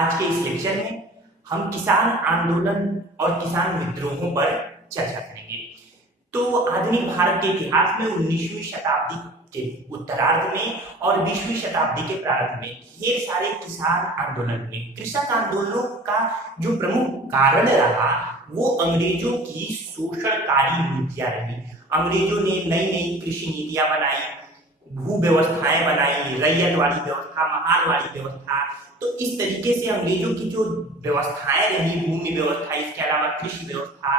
आज के इस लेक्चर में हम किसान आंदोलन और किसान विद्रोहों पर चर्चा करेंगे। तो आधुनिक भारत के इतिहास में 19वीं शताब्दी के उत्तरार्ध में और 20वीं शताब्दी के प्रारंभ में ढेर सारे किसान आंदोलन हुए। कृषक आंदोलनों का जो प्रमुख कारण रहा वो अंग्रेजों की शोषणकारी नीतियां रही। अंग्रेजों ने नई नई कृषि नीतियां बनाई, भू व्यवस्थाएं बनाई, रैयत वाली व्यवस्था, महार वाली व्यवस्था। तो इस तरीके से अंग्रेजों की जो व्यवस्थाएं रही, भूमि व्यवस्था, इसके अलावा कृषि व्यवस्था,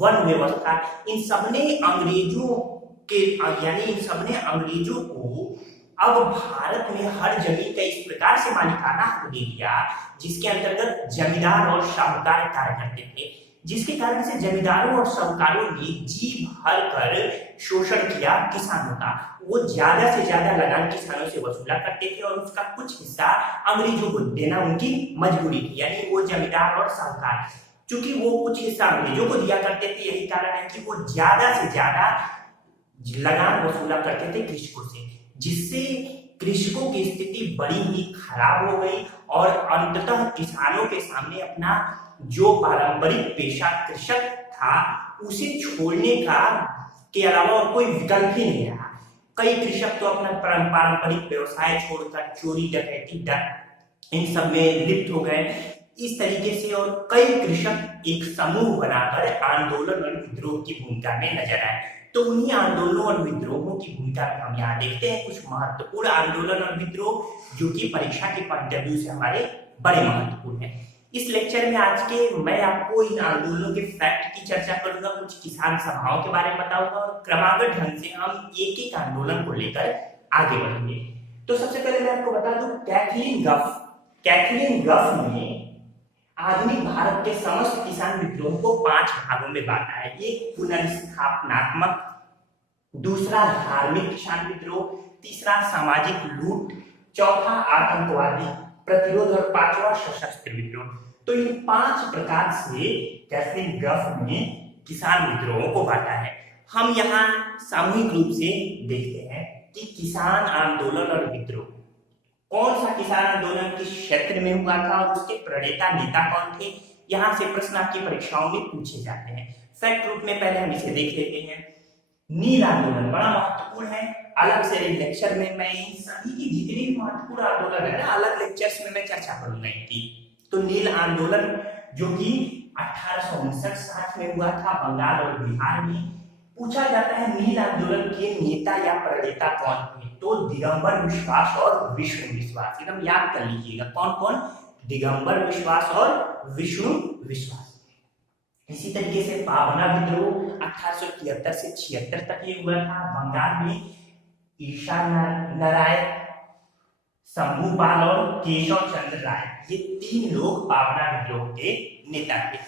वन व्यवस्था, इन सबने अंग्रेजों को अब भारत में हर जमीन का इस प्रकार से मालिकाना हक दे दिया जिसके अंतर्गत जमींदार और साहूकार कार्य करते थे, जिसके कारण से जमींदारों और साहूकारों ने जी भर कर शोषण किया किसानों का। वो ज्यादा से ज्यादा लगान किसानों से वसूला करते थे और उसका कुछ हिस्सा अंग्रेजों को देना उनकी मजबूरी थी। यानी वो जमींदार और साहूकार चूंकि वो कुछ हिस्सा अंग्रेजों को दिया करते थे, यही कारण है कि वो ज्यादा से ज्यादा लगान वसूला करते थे कृषकों से, जिससे कृषकों की स्थिति बड़ी ही खराब हो गई और अंततः किसानों के सामने अपना जो पारंपरिक पेशा कृषक था उसे छोड़ने का के अलावा और कोई विकल्प ही नहीं रहा। कई कृषक तो अपना पारंपरिक व्यवसाय छोड़कर चोरी, डकैती इन सब में लिप्त हो गए। इस तरीके से और कई कृषक एक समूह बनाकर आंदोलन और विद्रोह की भूमिका में नजर आए। तो उन्हीं आंदोलनों और विद्रोहों की भूमिका हम यहाँ देखते हैं कुछ महत्वपूर्ण आंदोलन और विद्रोह जो कि परीक्षा के पॉइंट ऑफ व्यू से हमारे बड़े महत्वपूर्ण हैं। इस लेक्चर में आज के मैं आपको इन आंदोलनों के फैक्ट की चर्चा करूंगा, कुछ किसान सभाओं के बारे में बताऊंगा और क्रमबद्ध ढंग से हम एक एक आंदोलन को लेकर आगे बढ़ेंगे। तो सबसे पहले मैं आपको बता दूं, कैथरीन गफ ने आधुनिक भारत के समस्त किसान विद्रोह को 5 भागों में बांटा है। एक पुनर्स्थापनात्मक, दूसरा धार्मिक किसान विद्रोह, तीसरा सामाजिक लूट, चौथा आतंकवादी प्रतिरोध और पांचवा सशस्त्र विद्रोह। तो इन 5 प्रकार से कैथरीन गफ ने किसान विद्रोहों को बांटा है। हम यहाँ सामूहिक रूप से देखते हैं कि किसान आंदोलन और विद्रोह, कौन सा किसान आंदोलन किस क्षेत्र में हुआ था और उसके प्रणेता नेता कौन थे, यहाँ से प्रश्न आपकी परीक्षाओं में पूछे जाते हैं। फैक्ट रूप में पहले हम इसे देख लेते हैं। नील आंदोलन बड़ा महत्वपूर्ण है, अलग से लेक्चर में मैं इन सभी की जितनी भी महत्वपूर्ण आंदोलन है ना, अलग लेक्चर्स में मैं चर्चा करूंगा इनकी। तो नील आंदोलन जो कि 1859-60 में हुआ था बंगाल और बिहार में। पूछा जाता है नील आंदोलन के नेता या प्रणेता कौन थे, तो दिगंबर विश्वास और विष्णु विश्वास। एकदम याद कर लीजिएगा कौन कौन, दिगंबर विश्वास और विष्णु विश्वास। इसी तरीके से पावना विद्रोह 1873 से 76 तक ये हुआ था बंगाल में। ईशा नारायण, शंभूपाल और केशव चंद्र राय, ये 3 लोग पावना विद्रोह के नेता थे।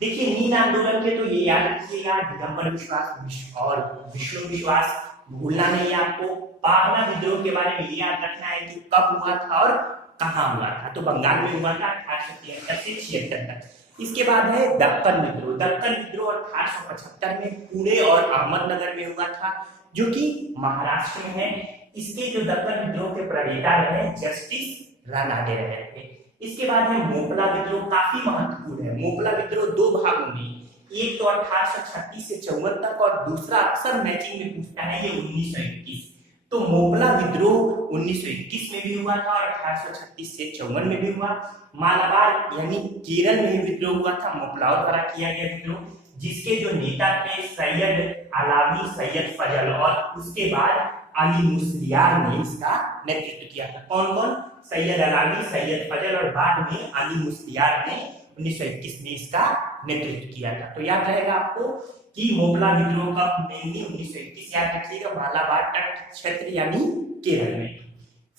देखिए नील आंदोलन के तो ये याद रखिएगा, दिगंबर विश्वास और विष्णु विश्वास भूलना नहीं है आपको। पावना विद्रोह के बारे में याद रखना है कि कब हुआ था और कहाँ हुआ था। तो बंगाल में हुआ था 1873 से 76 तक। इसके बाद है दक्कन विद्रोह। दक्कन विद्रोह 1875 में पुणे और अहमदनगर में हुआ था जो कि महाराष्ट्र में है। इसके जो दक्कन विद्रोह के प्रणेता रहे जस्टिस रानाडे रहे थे। इसके बाद है मोपला विद्रोह, काफी महत्वपूर्ण है। मोपला विद्रोह 2 भागों में, एक तो 1836 से 54 तक और दूसरा अक्सर मैचिंग में पूछता है ये 1921। तो मोपला विद्रोह 1921 में भी हुआ था और 1836 से 54 में भी हुआ। मालाबार यानी केरल में विद्रोह हुआ था, मोपलाओं द्वारा किया गया विद्रोह, जिसके जो नेता थे सैयद अलावी, सैयद फजल और उसके बाद अली मुस्लियार ने इसका नेतृत्व किया था। कौन कौन, सैयद अलावी, सैयद फजल और बाद में अली मुस्लियार ने 1921 में इसका नेतृत्व किया था। तो याद रहेगा आपको कि मोपला विद्रोह का मेनली 1921 याद रखिएगा, मालाबार तट क्षेत्र यानी केरल में।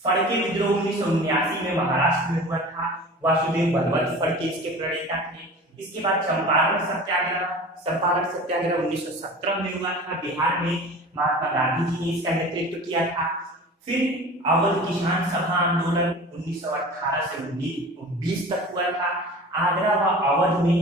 फड़के विद्रोह 1979 में महाराष्ट्र में हुआ था, वासुदेव बलवंत फड़के इसके प्रणेता थे। इसके बाद चंपारण सत्याग्रह 1917 में हुआ था, बिहार में महात्मा गांधी जी ने इसका नेतृत्व किया था। फिर अवध किसान सभा आंदोलन 1918 से 1920 तक हुआ था। आगरा व अवध में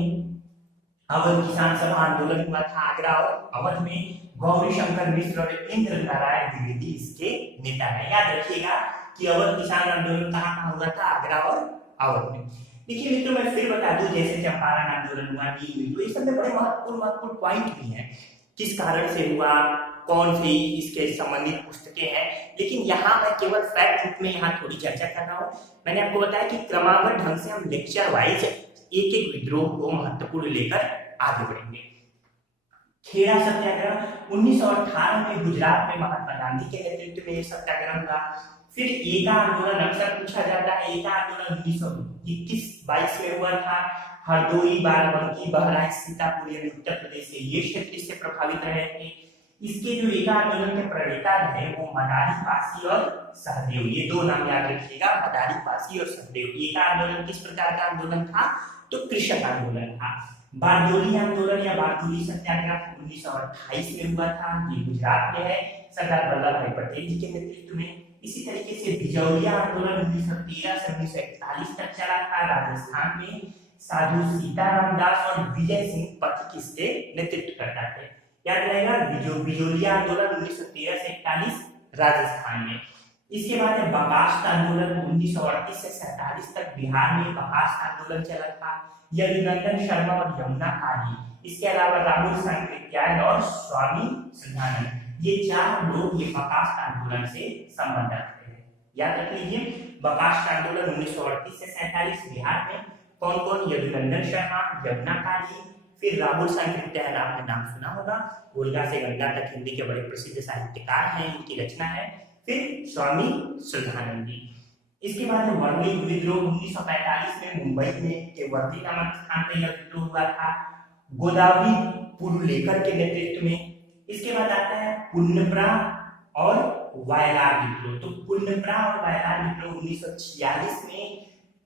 अवध किसान सभा आंदोलन हुआ था। आगरा और अवध में गौरी शंकर मिश्र और इंद्र नारायण द्विवेदी इसके नेता हैं। याद रखिएगा कि अवध किसान आंदोलन कहाँ हुआ था, आगरा और अवध में। देखिए मित्रों, मैं फिर बता दूं, जैसे चंपारण आंदोलन हुआ, नील हुई, तो इस सब में बड़े महत्वपूर्ण पॉइंट भी हैं, किस कारण से हुआ, कौन सी इसके संबंधित पुस्तकें हैं। लेकिन यहाँ मैं केवल फैक्ट रूप में यहाँ थोड़ी चर्चा कर रहा हूँ। मैंने आपको बताया कि क्रमागत ढंग से हम लेक्चर वाइज एक एक विद्रोह को महत्वपूर्ण लेकर आगे बढ़ेंगे। खेड़ा सत्याग्रह 1918 में गुजरात में महात्मा गांधी के नेतृत्व में यह सत्याग्रह हुआ। फिर एका आंदोलन अक्सर पूछा जाता है, एका आंदोलन 1921-22 में हुआ था। हरदोई, बाराबंकी, बहराइच, सीतापुर यानी उत्तर प्रदेश के ये क्षेत्र इससे प्रभावित रहे थे। इसके जो एका आंदोलन के प्रणेता रहे वो मदारी पासी और सहदेव, ये दो नाम याद रखिएगा, मदारी पासी और सहदेव। एका आंदोलन किस प्रकार का आंदोलन था? तो कृषक आंदोलन था। बारडोली आंदोलन या बारडोली सत्याग्रह 1928 में हुआ था, ये गुजरात में है, सरदार वल्लभ भाई पटेल जी के नेतृत्व में। इसी तरीके से बिजौलिया आंदोलन 1913 से 1941 तक चला था, राजस्थान में साधु सीताराम दास और विजय सिंह पथिक इसके नेतृत्व करता थे। याद रहेगा, बिजौलिया आंदोलन 1913 से 41 राजस्थान में। इसके बाद बर्खास्त आंदोलन 1938 से 47 तक बिहार में बर्खास्त आंदोलन चला था। यदुनंदन शर्मा और यमुना काली, इसके अलावा राहुल सांकृत्यायन और स्वामी श्रद्धानंद, ये चार लोग ये बर्खास्त आंदोलन से संबंध रखते हैं। याद रख लीजिए, बर्खास्त आंदोलन 1938 से 47 बिहार में कौन कौन? यदुनंदन शर्मा, यमुना काली, फिर राहुल सांकृत्यायन, आपने नाम सुना होगा, गोलगा से गंगा तक हिंदी के बड़े प्रसिद्ध साहित्यकार हैं, इनकी रचना है। फिर स्वामी श्रद्धानंद जी। इसके बाद वर्ली विद्रोह 1945 में मुंबई में के वर्ली नामक स्थान पर यह विद्रोह हुआ था, गोदावरी पुरुलेकर के नेतृत्व में। इसके बाद आता है पुन्नप्रा और वायलार विद्रोह। तो पुन्नप्रा और वायलार विद्रोह 1946 में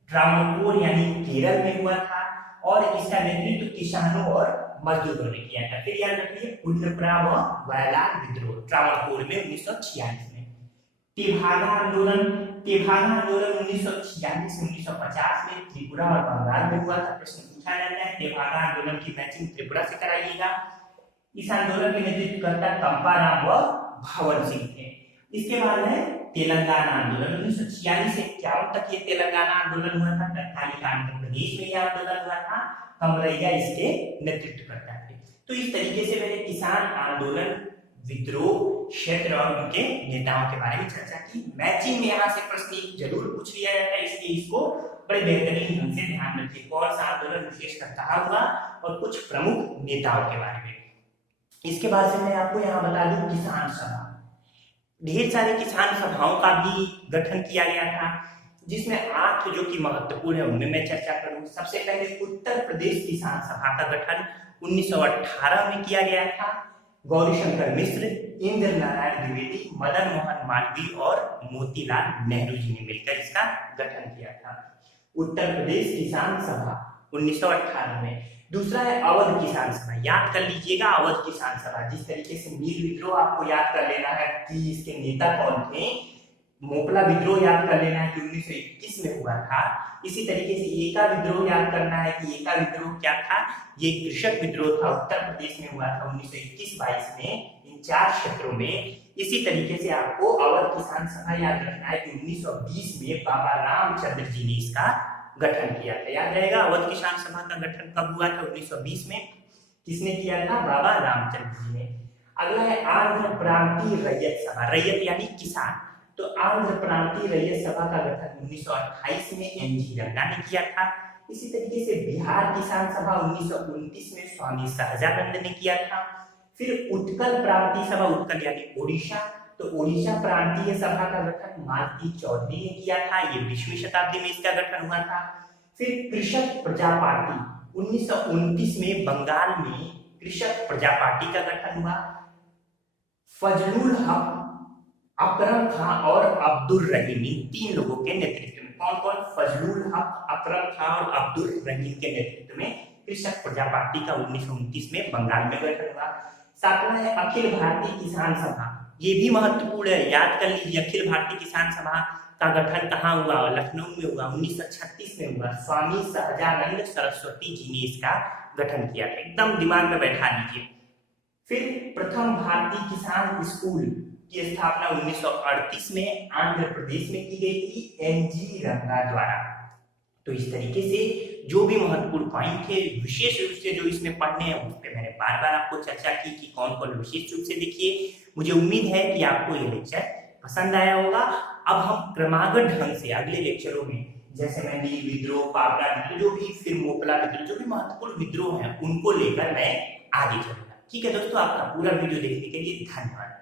ट्रावणकोर यानी केरल में हुआ था और इसका नेतृत्व किसानों और मजदूरों ने किया था। फिर याद रखिए, पुन्नप्रा व वायलार विद्रोह ट्रावणकोर में 1946 में। तेभागा आंदोलन 1946 से 1950 में त्रिपुरा और बंगाल में हुआ था। प्रश्न पूछा जाता है, तेभागा आंदोलन की मैचिंग त्रिपुरा से कराइएगा। इस आंदोलन के नेतृत्वकर्ता कंपाराम व भवन सिंह थे। इसके बाद है तेलंगाना आंदोलन 1946 से 51 तक ये तेलंगाना आंदोलन हुआ था। तत्कालीन आंध्र प्रदेश में यह आंदोलन हुआ था, कमरैया इसके नेतृत्वकर्ता थे। तो इस तरीके से मैंने किसान आंदोलन, विद्रोह, क्षेत्र और उनके नेताओं के बारे में चर्चा की। मैचिंग में यहाँ से प्रश्न जरूर पूछ लिया जाता है, इसलिए इसको बड़े बेहतरीन ढंग से ध्यान रखिए। कौन सा आंदोलन विशेषकर कहा हुआ और कुछ प्रमुख नेताओं के बारे में। इसके बाद से मैं आपको यहाँ बता दूं, किसान सभा, ढेर सारी किसान सभाओं का भी गठन किया गया था, जिसमें 8 जो कि महत्वपूर्ण है उनमें मैं चर्चा करूं। सबसे पहले उत्तर प्रदेश किसान सभा का गठन 1918 में किया गया था। गौरीशंकर मिश्र, इंद्र नारायण द्विवेदी, मदन मोहन मालवीय और मोतीलाल नेहरू जी ने मिलकर इसका गठन किया था। उत्तर प्रदेश किसान सभा 1918 में। दूसरा है अवध किसान सभा, याद कर लीजिएगा अवध किसान सभा। जिस तरीके से नील विद्रोह आपको याद कर लेना है कि इसके नेता कौन थे, मोपला विद्रोह याद कर लेना है कि 1921 में हुआ था, इसी तरीके से एका विद्रोह याद करना है कि एका विद्रोह क्या था, ये कृषक विद्रोह था, उत्तर प्रदेश में हुआ था 1921-22 में इन 4 क्षेत्रों में। इसी तरीके से आपको अवध किसान सभा याद रखना है कि 1920 में बाबा रामचंद्र जी ने इसका गठन किया था। याद रहेगा, अवध किसान सभा का गठन कब हुआ था? 1920 में। किसने किया था? बाबा रामचंद्र जी ने। अगला है आंध्र प्रांतीय रैयत सभा, रैयत यानी किसान। तो आंध्र प्रांतीय रैयत सभा का गठन 1928 में एनजी रंगा ने किया था। इसी तरीके से बिहार किसान सभा 1929 में स्वामी सहजानंद ने किया था। फिर उत्कल प्रांतीय सभा, उत्कल यानी ओडिशा, तो ओडिशा प्रांतीय सभा का गठन मालती चौधरी ने किया था, ये 20वीं शताब्दी में इसका गठन हुआ था। फिर कृषक प्रजा पार्टी 1929 में बंगाल में कृषक प्रजा पार्टी का गठन हुआ। फजलुल हक, अकरम खां और अब्दुल रहीम, इन 3 लोगों के नेतृत्व में। कौन कौन? फजलुल हक, अकरम खां और अब्दुल रहीम के नेतृत्व में कृषक प्रजा पार्टी का 1929 में बंगाल में गठन हुआ। सातवां है अखिल भारतीय किसान सभा, ये भी महत्वपूर्ण है, याद कर लीजिए। अखिल भारतीय किसान सभा का गठन कहाँ हुआ? लखनऊ में हुआ, 1936 में हुआ। स्वामी सहजानंद सरस्वती जी ने इसका गठन किया था, एकदम दिमाग में बैठा लीजिए। फिर प्रथम भारतीय किसान स्कूल की स्थापना 1938 में आंध्र प्रदेश में की गई थी, एनजी रंगा द्वारा। तो इस तरीके से जो भी महत्वपूर्ण पॉइंट थे विशेष रूप से जो इसमें पढ़ने हैं उस पर मैंने बार बार आपको चर्चा की कि कौन कौन विशेष रूप से देखिए। मुझे उम्मीद है कि आपको ये लेक्चर पसंद आया होगा। अब हम क्रमागत ढंग से अगले लेक्चरों में, जैसे मैं नील विद्रोह, पाबरा विद्रोह, जो भी फिर मोपला विद्रोह, जो भी महत्वपूर्ण विद्रोह हैं उनको लेकर मैं आगे चलूंगा। ठीक है दोस्तों, आपका पूरा वीडियो देखने के लिए धन्यवाद।